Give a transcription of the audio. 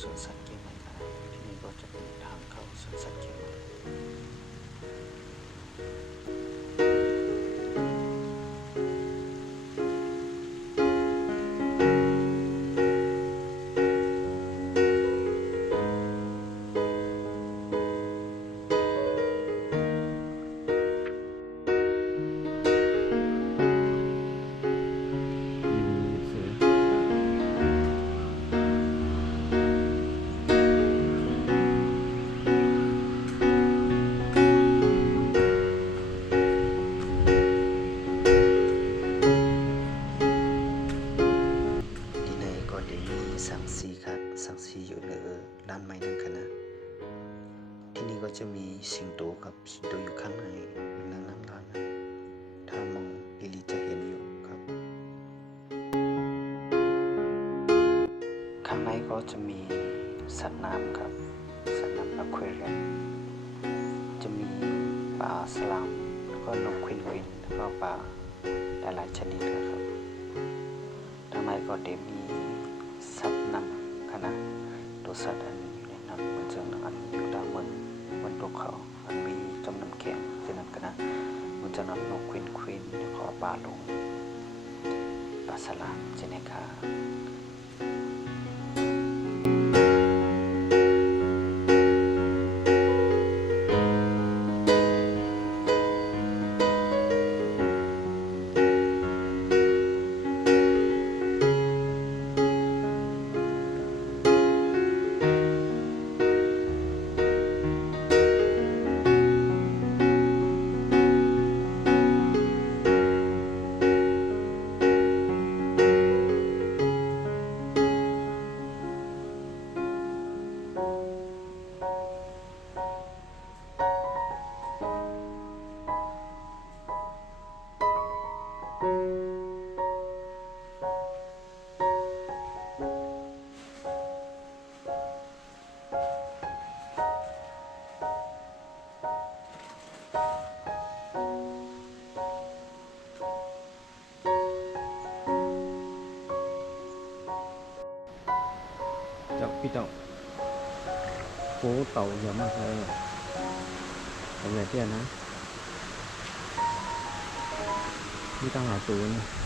สวนสัตว์เกียงใหม่กันที่นี่ก็จะเป็นทางเข้าสวนสัตว์เกียงใหม่สังสีครับสังสีอยู่ในด้านไม้นั่นกันนะที่นี่ก็จะมีสิงโตครับสิงโตอยู่ข้างในนั่งน้ำร้านนั้นถ้ามองดีๆจะเห็นอยู่ครับข้างในก็จะมีสัตว์น้ำครับสัตว์น้ำอควาเรียมจะมีปลาสลามแล้วก็นกควินแล้วก็ปลาหลายๆชนิดนะครับข้างในก็ได้มีสัตว์น้ำขนาดตัวสัตว์อันอยู่ในน้ำมันจะอันอยู่ตามบนตัวเขาอันมีจมน้ำแข็งฉะนั้นก็นะมันจะนำนกควินขอปลาลงปลาสลามใช่ไหมครับพี่ต้องโค้เต่าเยอะมากเลยเป็นไงเที่ยนะนี่ตั้งหลายตัวนี่